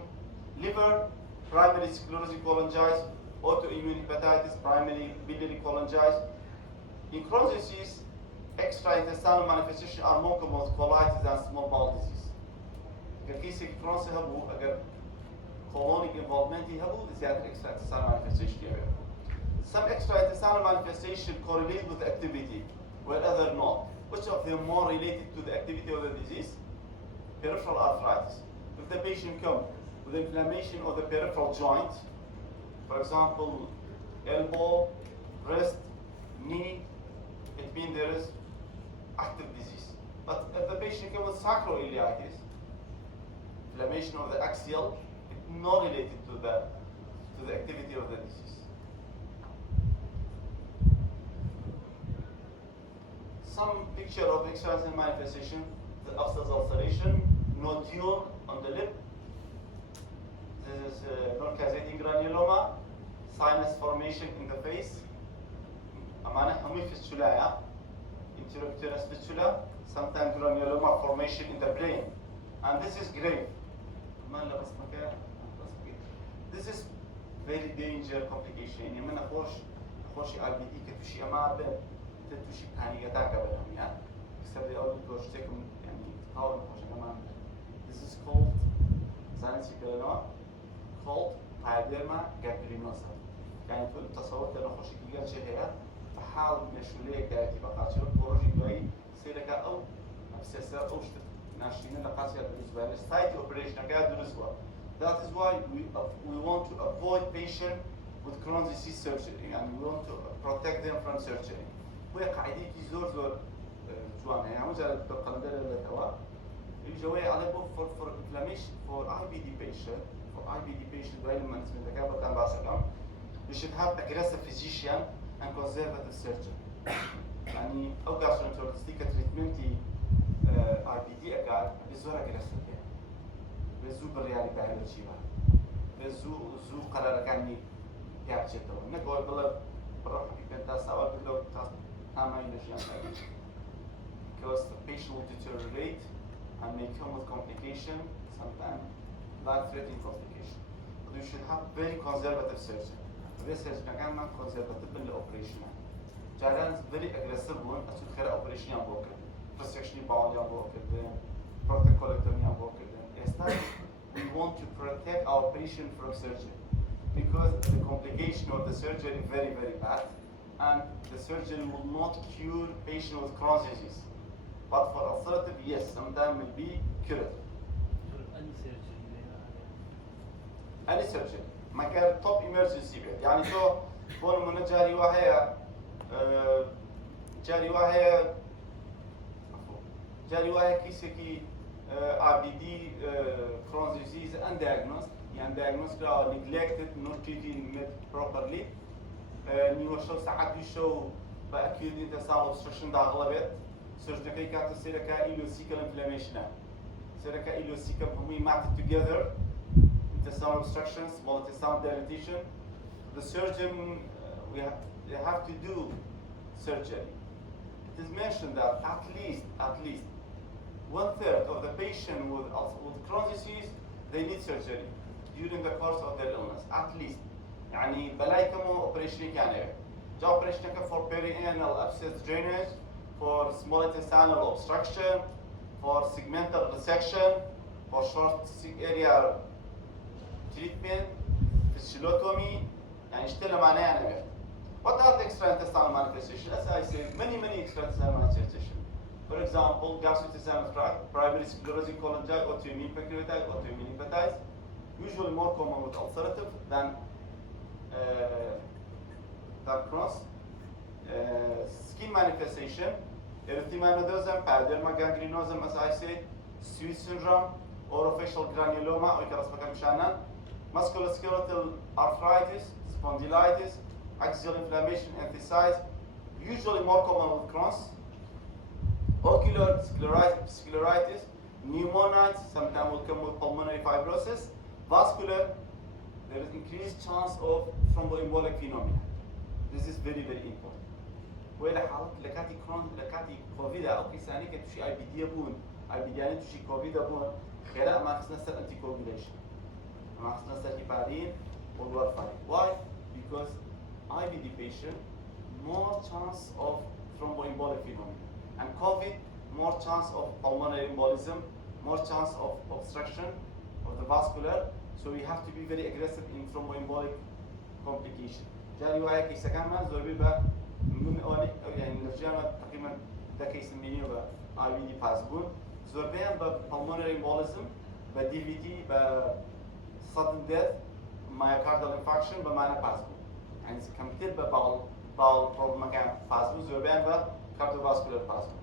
liver, primary sclerosing cholangitis, autoimmune hepatitis, primary biliary cholangitis. In Crohn's disease, extraintestinal manifestations are more common with colitis than small bowel disease. كيس Crohn's هبو أجر colonic involvement هبو زيادة extraintestinal manifestation. Some extraintestinal manifestation correlate with activity, while other not. Which of them more related to the activity of the disease? Peripheral arthritis. If the patient comes with inflammation of the peripheral joint, for example, elbow, wrist, knee, it means there is active disease. But if the patient comes with sacroiliitis, inflammation of the axial, it's not related to the activity of the disease. Some picture of extraintestinal manifestation, the abscess ulceration, nodule on the lip. This is non-caseating granuloma, sinus formation in the face. أمانة همي fistula, interocutaneous fistula, sometimes granuloma formation in the brain, and this is grave. This is very dangerous complication. يعني من أخوش IBD كتوشي أما بين تتوشي بانيكتاك بينهم يعني. يسبب أول كوشتكم يعني تحاول نخوش كمان. This is called زانسي كلنا called pyoderma gangrenosa. يعني تقول تصور كأنه خوش كيجان شهية فحال مشولية كاتي بقى شو بروجي جاي سيرك أو أبسسة أو شت ناشين لقاسية بالنسبة للسايت operation كاد درسوا. That is why we want to avoid patient with Crohn's disease surgery and we want to protect them from surgery. وهي قاعدة كي زور جوانا يعني مجرد تقندر الدواء يجوا على for inflammation for IBD patient while management the capital ambassador you should have aggressive physician and conservative surgeon. يعني أو gastroenterologistic treatment IBD أكاد بزور aggressive يعني بزو بريالي biology بزو قرار كاني يابشة طبعا نقول بروح بيبنتا سوا بدو تامين لشيء because the patient will deteriorate and may come with complication, sometimes life-threatening complication. But you should have very conservative surgery. This surgery can be conservative in the operation. Jarans very aggressive one, as you hear operation yan work. Resection bowel yan work. Protocolectomy yan work. Instead, we want to protect our patient from surgery because the complication of the surgery is very, very bad, and the surgery will not cure patient with Crohn's disease. But for ulcerative, yes, sometimes will be cured. Any surgery. ما كان top emergency bed. يعني شو بون من جاري واحد كيسكي IBD Crohn's disease undiagnosed. يعني diagnosed or neglected, not treated properly. نيوشو ساعات يشو بأكيد intestinal obstruction ده أغلبية. Surgery كانت سيركا ileocecal inflammation. سيركا ileocecal همي matted together. Intestinal obstruction, small intestinal dilatation. The surgeon, they have to do surgery. It is mentioned that at least 1/3 of the patient with Crohn's disease, they need surgery during the course of their illness. At least. يعني بلاي كمو operation كان جا operation كان for perianal abscess drainage, for small intestinal obstruction, for segmental resection, for short area treatment, fasciculotomy, يعني اشتغل معناه أنا. What are the extraintestinal manifestations? As I said, many extraintestinal manifestations. For example, gastrointestinal tract, primary sclerosing cholangitis, autoimmune pancreatitis, autoimmune hepatitis, usually more common with ulcerative than Crohn's. Skin manifestation, erythema nodosum, pyoderma gangrenosum, as I said, Sweet syndrome, orofacial granuloma, or musculoskeletal arthritis, spondylitis, axial inflammation, enthesitis, usually more common with Crohn's. Ocular scleritis, pneumonitis, sometimes will come with pulmonary fibrosis. Vascular, there is increased chance of thromboembolic phenomena. This is very important. وإلى حالات لكاتي لكاتي كوفيد أو كيساني كتشي أي بي دي بون أي بي دي يعني تشي كوفيد بون خلاء ما خصنا نستر أنتي كوغوليشن ما خصنا نستر هيبارين والورفارين. Why? Because IBD patient more chance of thromboembolic phenomena, and COVID more chance of pulmonary embolism, more chance of obstruction of the vascular. So we have to be very aggressive in thromboembolic complication. جاري وعي كيسا كمان زوربي با من أولي يعني نرجعنا تقريبا ده كيس منيو با IBD باسبون زوربيان با pulmonary embolism با DVT با sudden death myocardial infarction بمعنى باسبون يعني كمثير با bowel problem مكان باسبون زوربيان با cardiovascular باسبون.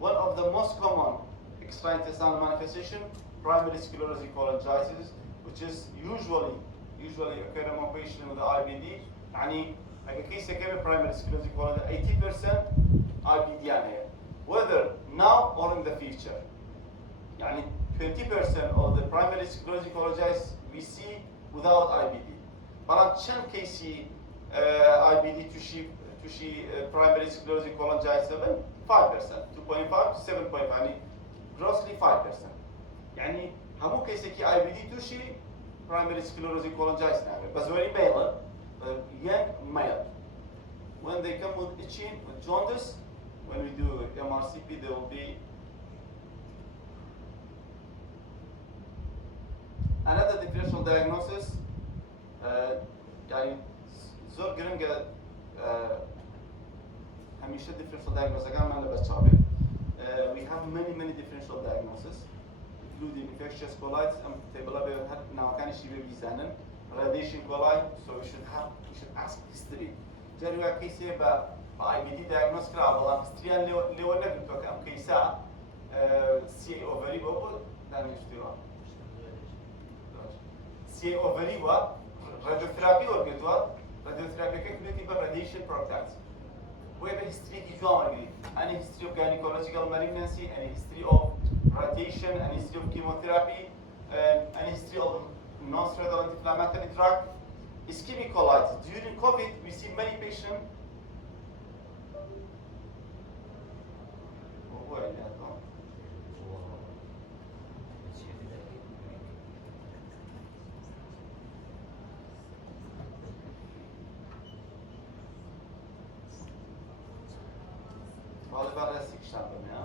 One of the most common extraintestinal manifestation, primary sclerosing cholangitis, which is usually occur among patients with IBD. يعني like a case of primary sclerosing cholangitis, 80% IBD يعني whether now or in the future. يعني 20% of the primary sclerosing cholangitis we see without IBD. بەڵام چەند کەیسی IBD تووشی primary sclerosing cholangitis 5%, 2.5 to 7.5, يعني grossly 5%. يعني هەموو کەیسێکی IBD تووشی primary sclerosing cholangitis نابێت. بە زۆری male, young male. When they come with itching, with jaundice, when we do MRCP, there will be another differential diagnosis. يعني زۆر گرنگە هەمیشە differential diagnosis-ەکانمان لە بەرچاو. We have many differential diagnoses, including infectious colitis. تێبڵە بێ هەر ناوەکانیشی بێ بیزانن. Radiation coli, so we should ask history. جاری وا کەیسێ بە IBD diagnose کرا بەڵام هیستریان لێوە نەگرتووە کە ئەم کەیسە CA ovary بۆ دانیشتووە. CA ovary وە radiotherapy وەرگرتووە. Radiotherapyەکە کردێتی بە radiation prophylaxis. وێ بە هیستریەکی جوان وەرگری. Any history of gynecological malignancy, any history of radiation, any history of chemotherapy, any history of non-steroidal anti-inflammatory drug. Ischemic colitis. During COVID, we see many patients. Vallahi ben resik işlendim ya.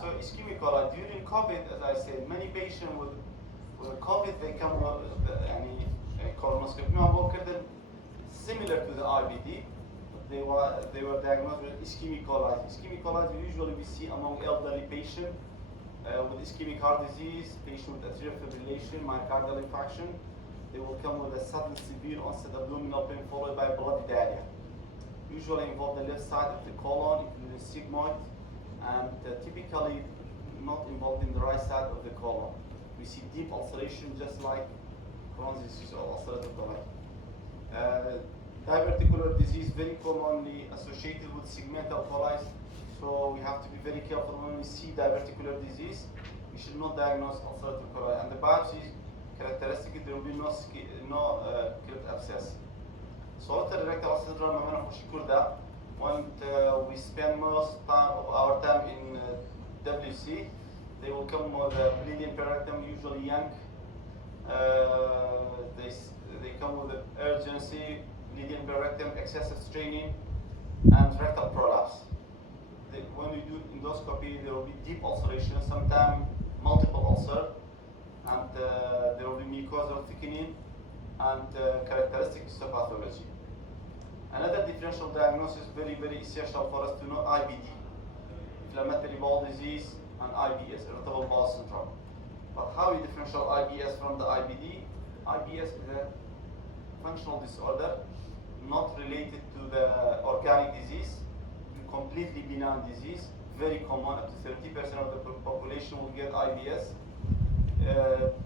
So ischemic colitis during COVID, as I said, many patients with COVID they come with colonoscopy similar to the IBD. They were diagnosed with ischemic colitis. Ischemic colitis usually we see among elderly patients with ischemic heart disease, patient with atrial fibrillation, myocardial infarction. They will come with a sudden severe onset abdominal pain followed by bloody diarrhea. Usually involve the left side of the colon, including sigmoid, and typically not involved in the right side of the colon. We see deep ulceration just like Crohn's disease or ulcerative colitis. Diverticular disease very commonly associated with segmental colitis, so we have to be very careful when we see diverticular disease. We should not diagnose ulcerative colitis. And the biopsy characteristic, there will be no crypt abscess. Solitary rectal ulcer, when we spend most of our time in WC, they will come with a bleeding perirectum, usually young. They come with urgency, bleeding perirectum, excessive straining, and rectal prolapse. When we do endoscopy, there will be deep ulceration, sometimes multiple ulcer. and there will be mucosal thickening and characteristic histopathology. Another differential diagnosis, very, very essential for us to know, IBD, inflammatory bowel disease, and IBS, irritable bowel syndrome. But how we differentiate IBS from the IBD? IBS is a functional disorder, not related to the organic disease, completely benign disease, very common, up to 30% of the population will get IBS.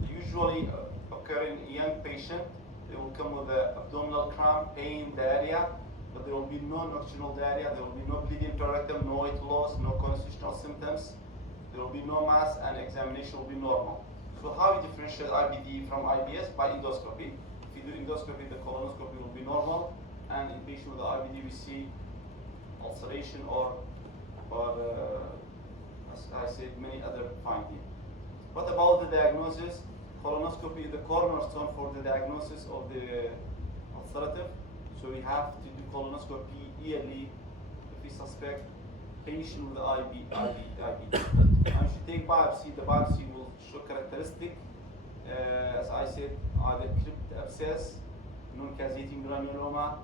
Usually occur in young patient. They will come with abdominal cramp, pain, diarrhea, but there will be no nocturnal diarrhea, there will be no bleeding per rectum, no weight loss, no constitutional symptoms, there will be no mass, and examination will be normal. So how we differentiate IBD from IBS? By endoscopy. If you do endoscopy, the colonoscopy will be normal, and in patient with IBD we see ulceration or as I said, many other findings. What about the diagnosis? Colonoscopy is the cornerstone for the diagnosis of the ulcerative. So we have to do colonoscopy yearly if we suspect patient with IBD. And we should take biopsy. The biopsy will show characteristic, as I said, either crypt abscess, non-caseating granuloma,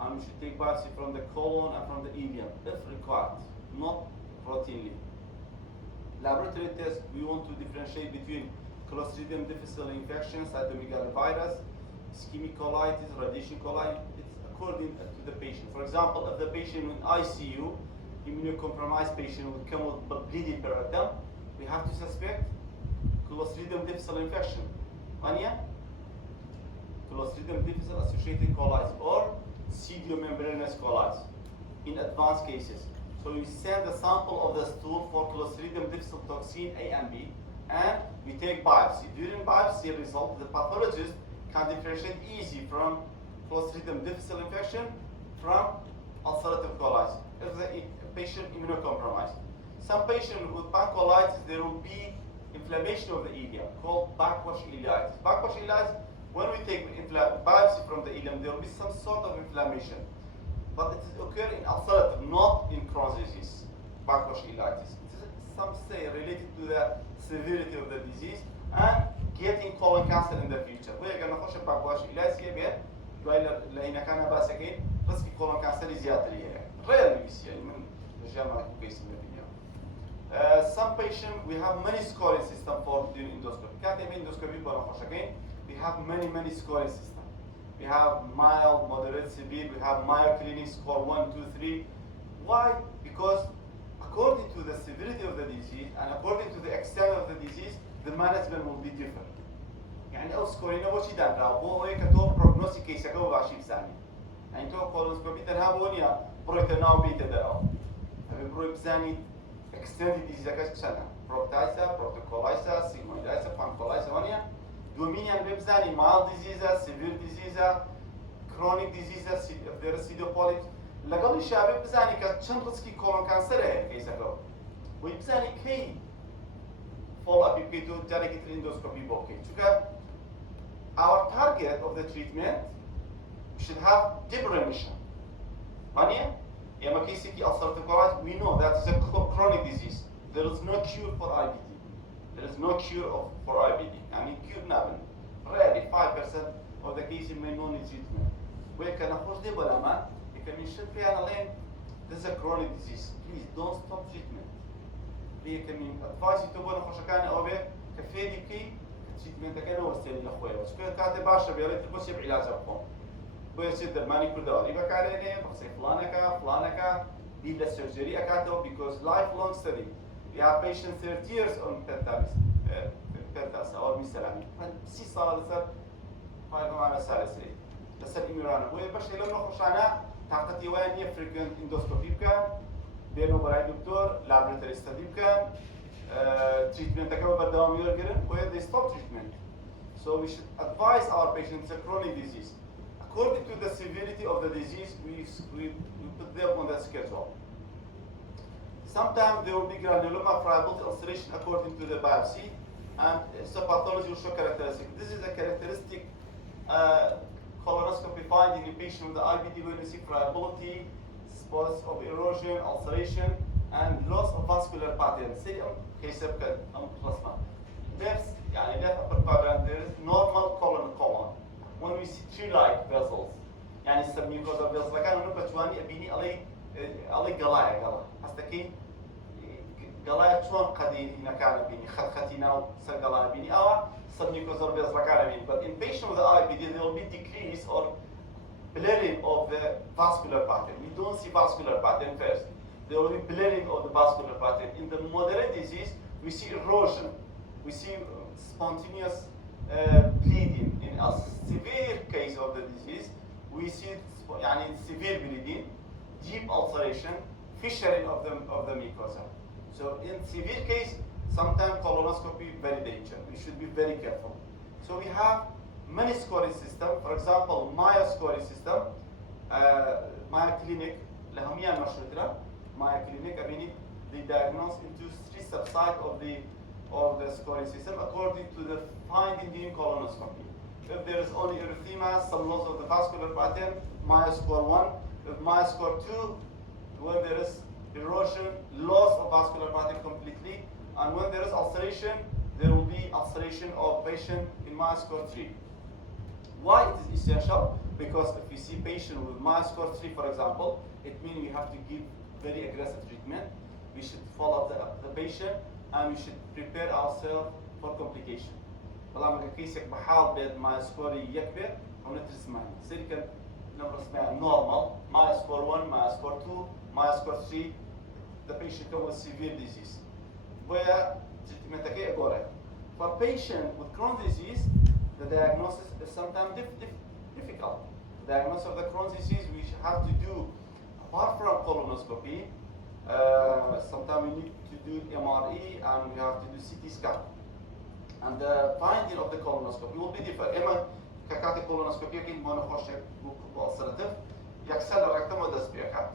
and we should take biopsy from the colon and from the ileum if required, not routinely. Laboratory tests, we want to differentiate between Clostridium difficile infection, cytomegalovirus, ischemic colitis, radiation colitis. It's according to the patient. For example, if the patient in ICU, immunocompromised patient will come with bleeding per rectum, we have to suspect Clostridium difficile infection. Anya? Clostridium difficile associated colitis or pseudomembranous colitis in advanced cases. So we send a sample of the stool for Clostridium difficile toxin A and B, and we take biopsy. During biopsy result, the pathologist can differentiate easy from Clostridium difficile infection from ulcerative colitis if the patient immunocompromised. Some patient with pancolitis, there will be inflammation of the ileum called backwash ileitis. Backwash ileitis, when we take biopsy from the ileum, there will be some sort of inflammation. But it occurs in ulcerative, not in Crohn's disease, backwash ileitis. It is, some say, related to the severity of the disease and getting colon cancer in the future. We're going to push backwash ileitis here, لأن كان باسكين risk colon cancer زيادة ليه. Rarely we see من الجامعة كويس من الدنيا. Some patient, we have many scoring system for doing endoscopy. Can't even endoscopy we have many scoring systems. We have mild, moderate, severe. We have Mayo Clinic score 1, 2, 3. Why? Because according to the severity of the disease and according to the extent of the disease, the management will be different. يعني أو سكورينا وشي دان راو هو كتو prognostic كيس كتو بعشير ثاني. يعني تو كولونسكوبي تنهابونيا بروتيناو بيتداو. أبي بروي بزاني extended disease كسنة. بروكتايسا، بروتوكولايسا، سيجمويدايسا، بانكولايسا ونيا. دومينيان بيبزاني mild disease, severe disease, chronic disease, if there is pseudopolyps. لقبل الشابه بزاني كشن ريسكي كولون كانسر هي كيس كتو. ويبزاني كي follow up بيتو target endoscopy بوكي. شوكا our target of the treatment should have deep remission. Mania? Yama KCP ulcerative colitis, we know that is a chronic disease. There is no cure for IBD. There is no cure for IBD. I mean, cure nothing. Rarely, 5% of the cases may not need treatment. We can afford the balama. You can mention pianolane. This is a chronic disease. Please don't stop treatment. We can advise you to go to Hoshakana or كفيديكي treatment كأنه وستيني لأخويا بس كل كاتب باشا بيريد تبص بعلاج أبقى بيصير الماني كل دواء يبقى كاريني بصير فلانكا need the surgery أكاتو because lifelong study we have patients 30 years on pentas or misalami سي صار لسر فايقوم على سالسي لسر إميرانا ويبقى لو نخش أنا تعقد يوانية frequent endoscopy بكان بينه وبين دكتور laboratory study بكان treatment تكمل بالدوام يرجعن where they stop treatment. So we should advise our patients a chronic disease. According to the severity of the disease, we put them on the schedule. Sometimes there will be granuloma fibrosing ulceration according to the biopsy, and histopathology will show characteristic. This is a characteristic colonoscopy finding in patient with the IBD when you see friability, spots of erosion, ulceration, and loss of vascular pattern. Say case of plasma. Depth يعني left upper quadrant there is normal colon. When we see tree-like vessels يعني submucosal vessels كانوا نبتواني أبيني علي قلايا هستكي قلايا شلون قدين هنا كان بيني خطينا وصل قلايا بيني أو submucosal vessels كان بيني. But in patient with the IBD there will be decrease or blurring of the vascular pattern. We don't see vascular pattern first. There will be blurring of the vascular pattern. In the moderate disease, we see erosion. We see spontaneous bleeding. In a severe case of the disease, we see severe bleeding, deep ulceration, fissuring of the mucosa. So in severe case, sometimes colonoscopy very dangerous. We should be very careful. So we have many scoring system. For example, Maya scoring system, Maya Clinic, لهمية مشروطة. Maya Clinic, they diagnose into 3 subtypes of the scoring system according to the finding in colonoscopy. If there is only erythema, some loss of the vascular pattern, Maya score 1. If Maya score 2, when there is erosion, loss of vascular pattern completely, and when there is ulceration, there will be ulceration of patient in Maya score 3. Why it is essential? Because if we see patient with Maya score 3, for example, it means we have to give very aggressive treatment. We should follow the patient and we should prepare ourselves for complication. والله من كيسك بحال بيد Maya score يكبر ونترس معي. سيركن نمبر اسمها normal, Maya score 1, Maya score 2, Maya score 3, the patient comes with severe disease. Where treatment is correct. For patient with Crohn's disease, the diagnosis is sometimes difficult. The diagnosis of the Crohn's disease we have to do, apart from colonoscopy, sometimes we need to do MRE and we have to do CT scan. And the finding of the colonoscopy will be different. إما ككاتي colonoscopy كين ما نخش بأسرته يكسر الرقم ودس بيكات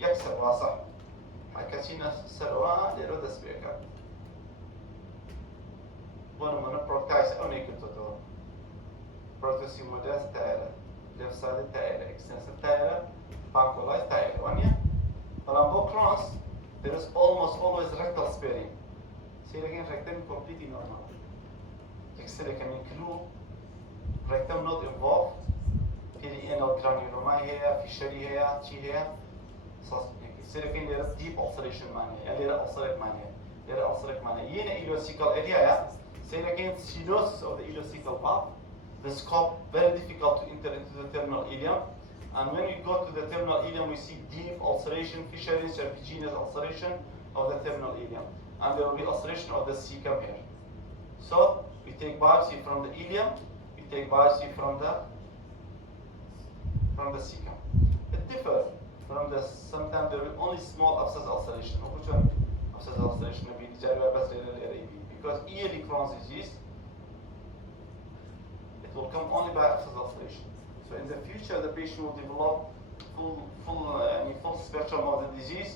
يكسر واصح حكينا سروا لرودس بيكات وانا من بروتايس أو نيكل تطور بروتوسي موداس تايلة لفساد تايلة extensive تايلة pancreas تايلة وانيا فلامبو Crohn's there is almost always rectal sparing. See again rectum completely normal. Except can include rectum not involved. Perianal granuloma here, fissure here, chi here. So there is deep ulceration mania, there is ulcerative mania, there is ulcerative mania. Yena ileocecal area. Say again stenosis of the ileocecal valve. The scope very difficult to enter into the terminal ileum. And when we go to the terminal ileum, we see deep ulceration, fissuring, serpiginous ulceration of the terminal ileum. And there will be ulceration of the cecum here. So we take biopsy from the ileum, we take biopsy from the cecum. It differs from the, sometimes there will be only small abscess ulceration. Which one? Abscess ulceration will be because yearly Crohn's disease, it will come only by abscess ulceration. So in the future, the patient will develop full spectrum of the disease,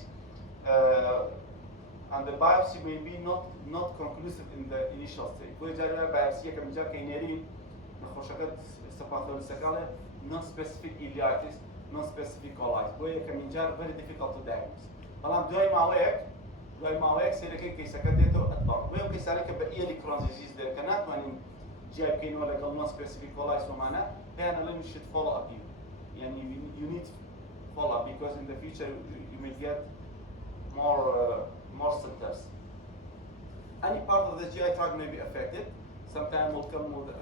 and the biopsy may be not conclusive in the initial stage. وجرى biopsy كم جا كينيرين نخشكت استفاضة non-specific ileitis, non-specific colitis. وهي كم جا very difficult to diagnose. طبعا دوای ماوەیەک سێرەکەی کەیسەکە دێتەوە ئەتباڕ. وێ کەیسانێکە بە ئێلی Crohn's disease دێت کە ناتوانین جیا بکەینەوە لەگەڵ non-specific colitis ومانە پێیان ئەڵێن you should follow up you. Yani you need to follow up because in the future you may get more symptoms. Any part of the GI tract may be affected. Sometimes will come with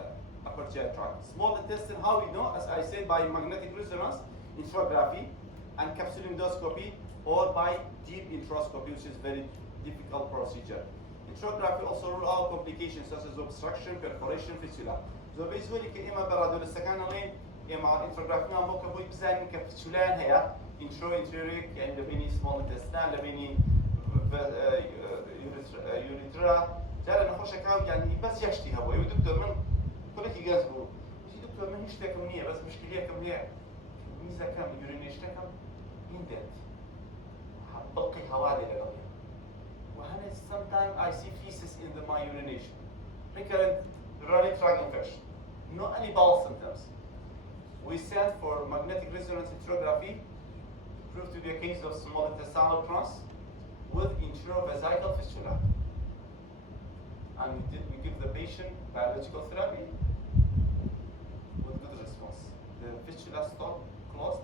upper GI tract. Small intestine, how we know? As I said, by magnetic resonance, intrography, and capsule endoscopy, or by deep introscopy, which is very difficult procedure. Intrography also rule out complications such as obstruction, perforation, fistula. So basically, كإما برادول السكانالين إما intrography ما ممكن بقول بزين كفستولان هي interioric يعني لبيني small intestine لبيني urethra. جالا نخش كاو يعني بس يشتي هوا يو دكتور من كل كي جازبو يجي دكتور من يشتي كمية بس مشكلة كمية ميزة كم يورينيش كم يندت بقي هوا دي لقبل وهنا sometimes I see feces in my urination recurrent urinary tract infection not any bowel symptoms. We send for magnetic resonance intrography proved to be a case of small intestinal Crohn's with intravesical fistula. and we give the patient biological therapy with good response. The fistula stopped, closed,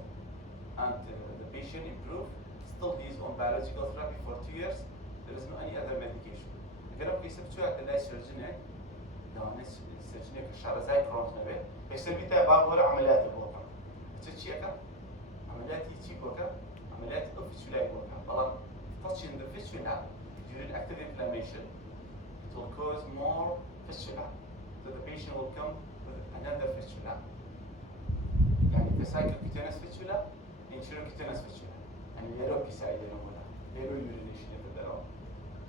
and the patient improved. Still, he is on biological therapy for 2 years. There is no any other medication. Again, we substitute the surgery. دانش سجنك الشعر زي كرونز نبي بيصير بيتا بابور عمليات البوكا تشي أكا عمليات يجي بوكا عمليات فيستولا بوكا طبعا touching the fistula during active inflammation it will cause more fistula so the patient will come with another fistula يعني fasciculocutaneous fistula intracutaneous fistula and leukocyte urination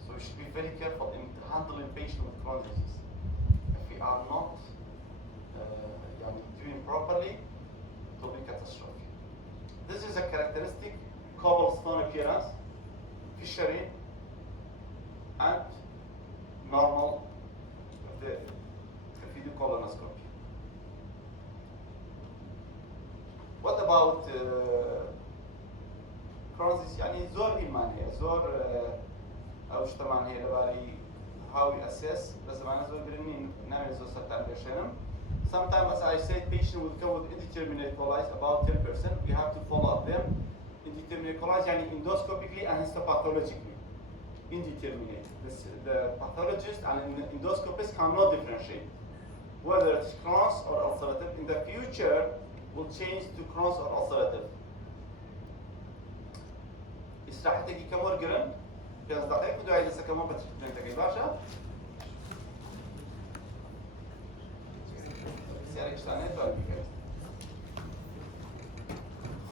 so you should be very careful in handling patient with Crohn's disease. If we are not doing properly, it will be catastrophic. This is a characteristic cobblestone appearance, fissuring, and normal if you do colonoscopy. What about Crohn's disease? يعني زور إيمانية زور أوش طبعا هي لبالي how we assess بس معنا زور برنين نعمل زور سرطان برشلم. Sometimes, as I said, patient will come with indeterminate colitis, about 10%. We have to follow up them. Indeterminate colitis, يعني endoscopically and histopathologically. Indeterminate. The pathologist and endoscopist cannot differentiate whether it's Crohn's or ulcerative. In the future, will change to Crohn's or ulcerative. استراحتك كمور قرن 5 دقائق ودعي لسه كمان بتنتهي باشا. سيارك ثانية